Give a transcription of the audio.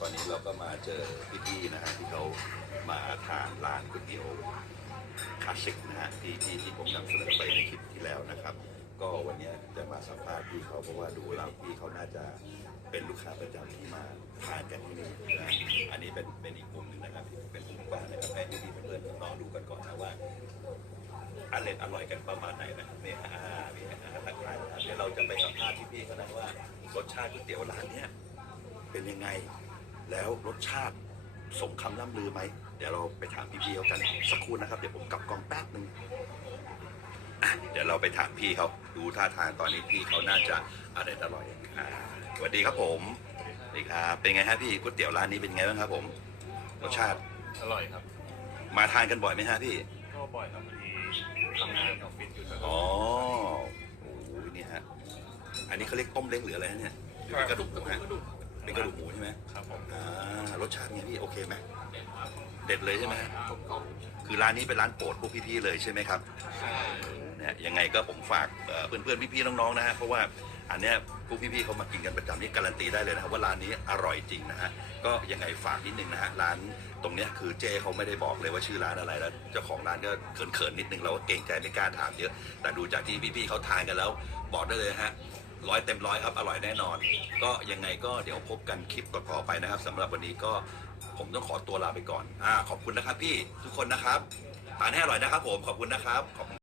ตอนนี้เราก็มาเจอพี่ๆนะฮะที่เขามาทานร้านก๋วยเตี๋ยวคลาสสิกนะฮะที่ที่ที่ผมนำเสนอไปในคลิปที่แล้วนะครับ ก็วันนี้จะมาสัมภาษณ์พี่เขาเพราะว่าดูแล้วพี่เขาน่าจะเป็นลูกค้าประจำที่มาทานกันที่นี่นะอันนี้เป็นเป็นอีกมุมหนึ่งนะครับเป็นมุมกว้างนะครับให้พี่ๆเพื่อนๆน้องๆดูกันก่อนนะว่าอร่อยอร่อยกันประมาณไหนนะครับเนี่ยอ่านี่ฮะทักทายนะครับเดี๋ยวเราจะไปสัมภาษณ์พี่ๆเขานะว่ารสชาติก๋วยเตี๋ยวร้านเนี้ยเป็นยังไง แล้วรสชาติสมคำล่ำลือไหม เดี๋ยวเราไปถามพี่ๆเขากันสักครู่นะครับ เดี๋ยวผมกลับกล้องแป๊บหนึ่งอะเดี๋ยวเราไปถามพี่เขาดูท่าทางตอนนี้พี่เขาน่าจะอร่อยอร่อยอ่าสวัสดีครับผมสวัสดีครับเป็นไงฮะพี่ก๋วยเตี๋ยวร้านนี้เป็นไงบ้างครับผมรสชาติอร่อยครับ มาทานกันบ่อยไหมฮะพี่ ก็บ่อยครับพอดีทำงานออฟฟิศอยู่แล้วก็อ๋อโอ้โหนี่ฮะ อันนี้เขาเรียกต้มเล้งหรืออะไรนะเนี่ยหรือเป็นกระดูกหมูฮะ เป็นกระดูกหมูใช่ไหมครับผมอ่ารสชาติไงพี่โอเคไหมเด็ดเลยใช่ไหมฮะคือร้านนี้เป็นร้านโปรดพวกพี่ๆเลยใช่ไหมครับเนี่ยยังไงก็ผมฝากเอ่อเพื่อนๆพี่ๆน้องๆนะฮะเพราะว่าอันเนี้ยพวกพี่ๆเขามากินกันประจำนี่การันตีได้เลยนะครับว่าร้านนี้อร่อยจริงนะฮะก็ยังไงฝากนิดนึงนะฮะร้านตรงเนี้ยคือเจ้เขาไม่ได้บอกเลยว่าชื่อร้านอะไรแล้วเจ้าของร้านก็เขินๆนิดนึงเราก็เกรงใจไม่กล้าถามเยอะแต่ดูจากที่พี่ๆเขาทานกันแล้ว บอกได้เลยฮะ ร้อยเต็มร้อยครับอร่อยแน่นอน ก็ยังไงก็เดี๋ยวพบกันคลิปต่อๆไปนะครับสำหรับวันนี้ก็ผมต้องขอตัวลาไปก่อนอ่าขอบคุณนะครับพี่ทุกคนนะครับทานให้อร่อยนะครับผมขอบคุณนะครับขอบคุณ